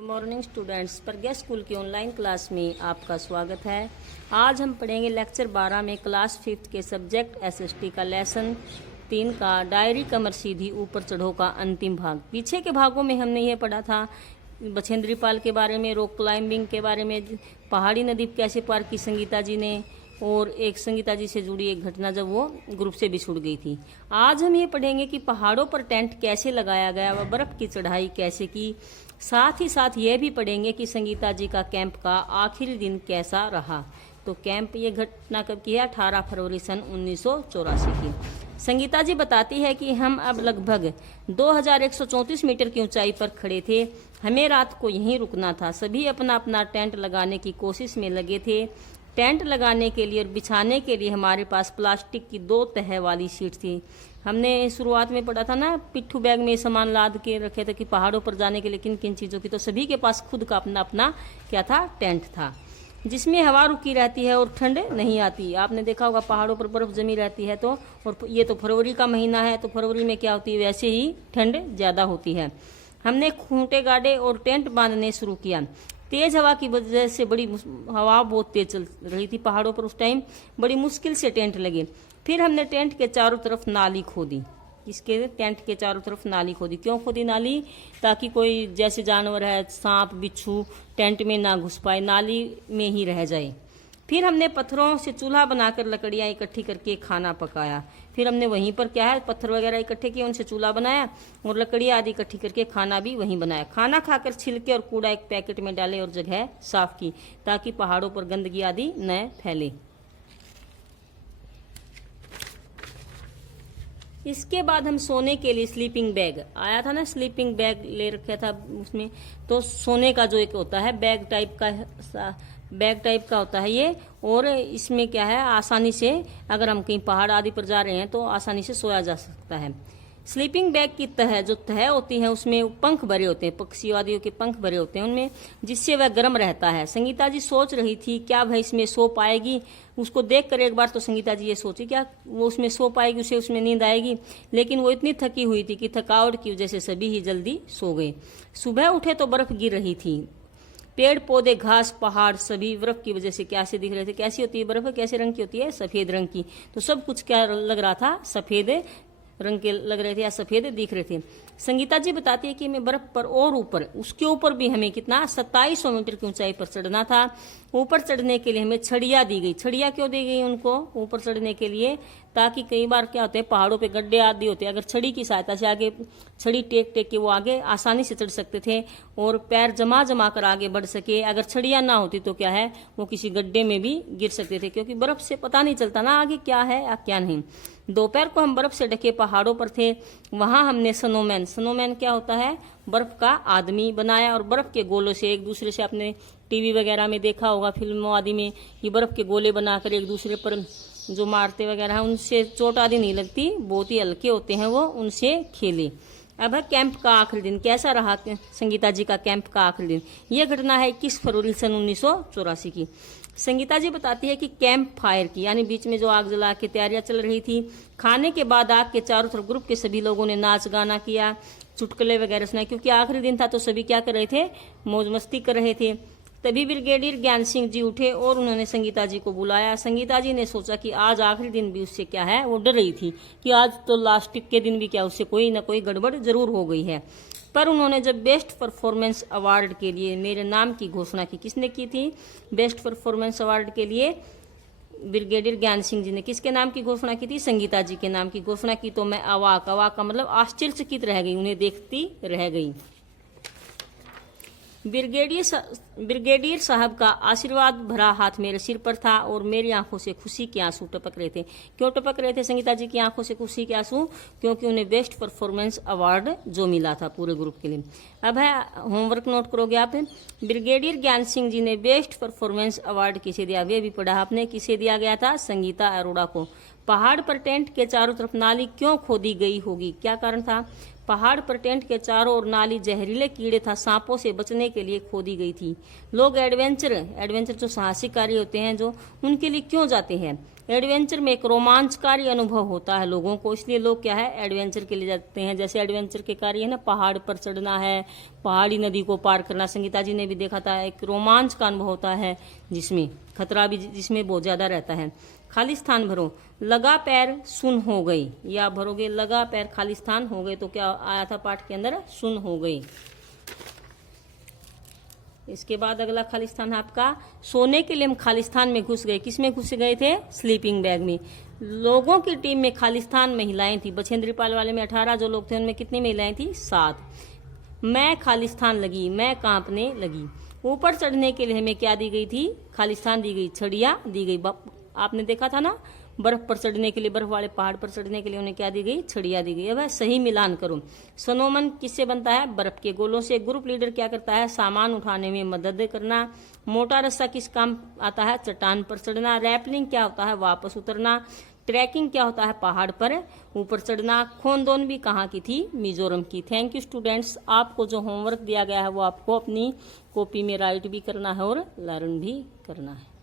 Good morning students, प्रज्ञा school की online class में आपका स्वागत है। आज हम पढ़ेंगे लेक्चर 12 में क्लास 5th के सब्जेक्ट एसएसटी का लेसन 3 का डायरी कमर सीधी ऊपर चढ़ो का अंतिम भाग। पीछे के भागों में हमने ये पढ़ा था बछेंद्री पाल के बारे में, रॉक क्लाइंबिंग के बारे में, पहाड़ी नदी कैसे पार की संगीता जी ने, और एक संगीता जी से जुड़ी एक घटना जब वो ग्रुप से बिछुड़ गई थी। आज हम ये पढ़ेंगे कि पहाड़ों पर टेंट कैसे लगाया गया व बर्फ की चढ़ाई कैसे की। साथ ही साथ ये भी पढ़ेंगे कि संगीता जी का कैंप का आखिरी दिन कैसा रहा। तो कैंप ये घटना कब की है? 18 फरवरी सन 1984 की। संगीता जी बताती है कि हम अब लगभग 2134 मीटर की ऊंचाई पर खड़े थे। हमें रात को यहीं रुकना था। सभी अपना अपना टेंट लगाने की कोशिश में लगे थे। टेंट लगाने के लिए और बिछाने के लिए हमारे पास प्लास्टिक की 2 तह वाली शीट थी। हमने शुरुआत में पढ़ा था ना, पिट्ठू बैग में सामान लाद के रखे थे कि पहाड़ों पर जाने के लिए किन किन चीज़ों की। तो सभी के पास खुद का अपना अपना क्या था? टेंट था, जिसमें हवा रुकी रहती है और ठंड नहीं आती। आपने देखा होगा पहाड़ों पर बर्फ जमी रहती है। तो और ये तो फरवरी का महीना है, तो फरवरी में क्या होती है? वैसे ही ठंड ज़्यादा होती है। हमने खूंटे गाड़े और टेंट बांधने शुरू किया। तेज हवा की वजह से हवा बहुत तेज चल रही थी पहाड़ों पर उस टाइम, बड़ी मुश्किल से टेंट लगे। फिर हमने टेंट के चारों तरफ नाली खोदी। इसके टेंट के चारों तरफ नाली खोदी। क्यों खोदी नाली? ताकि कोई जैसे जानवर है, सांप बिच्छू टेंट में ना घुस पाए, नाली में ही रह जाए। फिर हमने पत्थरों से चूल्हा बनाकर लकड़ियाँ इकट्ठी करके खाना पकाया। फिर हमने वहीं पर क्या है, पत्थर वगैरह इकट्ठे किए, उनसे चूल्हा बनाया और लकड़ियाँ आदि इकट्ठी करके खाना भी वहीं बनाया। खाना खाकर छिलके और कूड़ा एक पैकेट में डाले और जगह साफ की ताकि पहाड़ों पर गंदगी आदि न फैले। इसके बाद हम सोने के लिए स्लीपिंग बैग आया था ना, स्लीपिंग बैग ले रखा था उसमें। तो सोने का जो एक होता है बैग टाइप का होता है ये। और इसमें क्या है, आसानी से अगर हम कहीं पहाड़ आदि पर जा रहे हैं तो आसानी से सोया जा सकता है। स्लीपिंग बैग की तह होती है, उसमें पंख भरे होते हैं, पक्षियों आदियों के पंख भरे होते हैं उनमें, जिससे वह गर्म रहता है। संगीता जी सोच रही थी क्या वह इसमें सो पाएगी। उसको देखकर एक बार तो संगीता जी ये सोची क्या वो उसमें सो पाएगी, उसे उसमें नींद आएगी। लेकिन वो इतनी थकी हुई थी कि थकावट की वजह से सभी ही जल्दी सो गए। सुबह उठे तो बर्फ गिर रही थी। पेड़ पौधे घास पहाड़ सभी बर्फ की वजह से कैसे दिख रहे थे। कैसी होती है बर्फ? कैसे रंग की होती है? सफेद रंग की। तो सब कुछ क्या लग रहा था? सफेद रंग के लग रहे थे या सफेद दिख रहे थे। संगीता जी बताती है कि हमें बर्फ पर और ऊपर, उसके ऊपर भी हमें कितना 2700 मीटर की ऊंचाई पर चढ़ना था। ऊपर चढ़ने के लिए हमें छड़ियाँ दी गई। छड़ियाँ क्यों दी गई उनको ऊपर चढ़ने के लिए? ताकि कई बार क्या होते हैं पहाड़ों पे गड्ढे आदि होते हैं, अगर छड़ी की सहायता से आगे छड़ी टेक टेक के वो आगे आसानी से चढ़ सकते थे और पैर जमा जमा कर आगे बढ़ सके। अगर छड़ियाँ ना होती तो क्या है, वो किसी गड्ढे में भी गिर सकते थे, क्योंकि बर्फ से पता नहीं चलता ना आगे क्या है या क्या नहीं। दोपहर को हम बर्फ से ढके पहाड़ों पर थे। वहां हमने स्नोमैन क्या होता है? बर्फ का आदमी बनाया और बर्फ के गोलों से एक दूसरे से, आपने टीवी वगैरह में देखा होगा फिल्मों आदि में, ये बर्फ के गोले बनाकर एक दूसरे पर जो मारते वगैरह हैं, उनसे चोट आदि नहीं लगती, बहुत ही हल्के होते हैं वो, उनसे खेले। अब है कैंप का आखिरी दिन कैसा रहा। संगीता जी का कैंप का आखिरी दिन, यह घटना है 21 फरवरी सन 1984 की। संगीता जी बताती है कि कैंप फायर की, यानी बीच में जो आग जला के तैयारियां चल रही थी। खाने के बाद आग के चारों तरफ ग्रुप के सभी लोगों ने नाच गाना किया, चुटकुले वगैरह सुनाए, क्योंकि आखिरी दिन था तो सभी क्या कर रहे थे? मौज मस्ती कर रहे थे। तभी ब्रिगेडियर ज्ञान सिंह जी उठे और उन्होंने संगीता जी को बुलाया। संगीता जी ने सोचा कि आज आखिरी दिन भी उससे क्या है, वो डर रही थी कि आज तो लास्ट के दिन भी क्या उससे कोई ना कोई गड़बड़ जरूर हो गई है। पर उन्होंने जब बेस्ट परफॉर्मेंस अवार्ड के लिए मेरे नाम की घोषणा की, किसने की थी? बेस्ट परफॉर्मेंस अवार्ड के लिए ब्रिगेडियर ज्ञान सिंह जी ने किसके नाम की घोषणा की थी? संगीता जी के नाम की घोषणा की। तो मैं अवाक का मतलब आश्चर्यचकित रह गई, उन्हें देखती रह गई। ब्रिगेडियर साहब का आशीर्वाद भरा हाथ मेरे सिर पर था और मेरी आंखों से खुशी के आंसू टपक रहे थे। क्यों टपक रहे थे संगीता जी की आंखों से खुशी के आंसू? क्योंकि उन्हें बेस्ट परफॉर्मेंस अवार्ड जो मिला था पूरे ग्रुप के लिए। अब है होमवर्क नोट करोगे आप। ब्रिगेडियर ज्ञान सिंह जी ने बेस्ट परफॉर्मेंस अवार्ड किसे दिया? वे भी पढ़ा आपने, किसे दिया गया था? संगीता अरोड़ा को। पहाड़ पर टेंट के चारों तरफ नाली क्यों खोदी गई होगी? क्या कारण था? पहाड़ पर टेंट के चारों ओर नाली जहरीले कीड़े था सांपों से बचने के लिए खोदी गई थी। लोग एडवेंचर जो साहसिक कार्य होते हैं जो, उनके लिए क्यों जाते हैं? एडवेंचर में एक रोमांचकारी अनुभव होता है लोगों को, इसलिए लोग क्या है एडवेंचर के लिए जाते हैं। जैसे एडवेंचर के कार्य है ना, पहाड़ पर चढ़ना है, पहाड़ी नदी को पार करना, संगीता जी ने भी देखा था, एक रोमांच का अनुभव होता है जिसमें खतरा भी जिसमें बहुत ज्यादा रहता है। खाली स्थान भरो, लगा पैर सुन हो गई, या भरोगे लगा पैर खाली स्थान हो गए, तो क्या आया था पाठ के अंदर, सुन हो गई। इसके बाद अगला खाली स्थान है आपका, सोने के लिए हम खाली स्थान में घुस गए। किसमें घुस गए थे, स्लीपिंग बैग में। लोगों की टीम में खाली स्थान महिलाएं थी। बछेंद्री पाल वाले में 18 जो लोग थे उनमें कितनी महिलाएं थी, 7। मैं खाली स्थान लगी, मैं कांपने लगी। ऊपर चढ़ने के लिए हमें क्या दी गई थी, खाली स्थान दी गई, छड़िया दी गई। आपने देखा था ना, बर्फ पर चढ़ने के लिए, बर्फ वाले पहाड़ पर चढ़ने के लिए उन्हें क्या दी गई, छड़िया दी गई। अब सही मिलान करो। स्नोमैन किससे बनता है, बर्फ के गोलों से। ग्रुप लीडर क्या करता है, सामान उठाने में मदद करना। मोटा रस्सा किस काम आता है, चट्टान पर चढ़ना। रैपलिंग क्या होता है, वापस उतरना। ट्रैकिंग क्या होता है, पहाड़ पर ऊपर चढ़ना। खोंदोन भी कहाँ की थी, मिजोरम की। Thank you students. आपको जो होमवर्क दिया गया है वो आपको अपनी कॉपी में राइट भी करना है और लर्न भी करना है।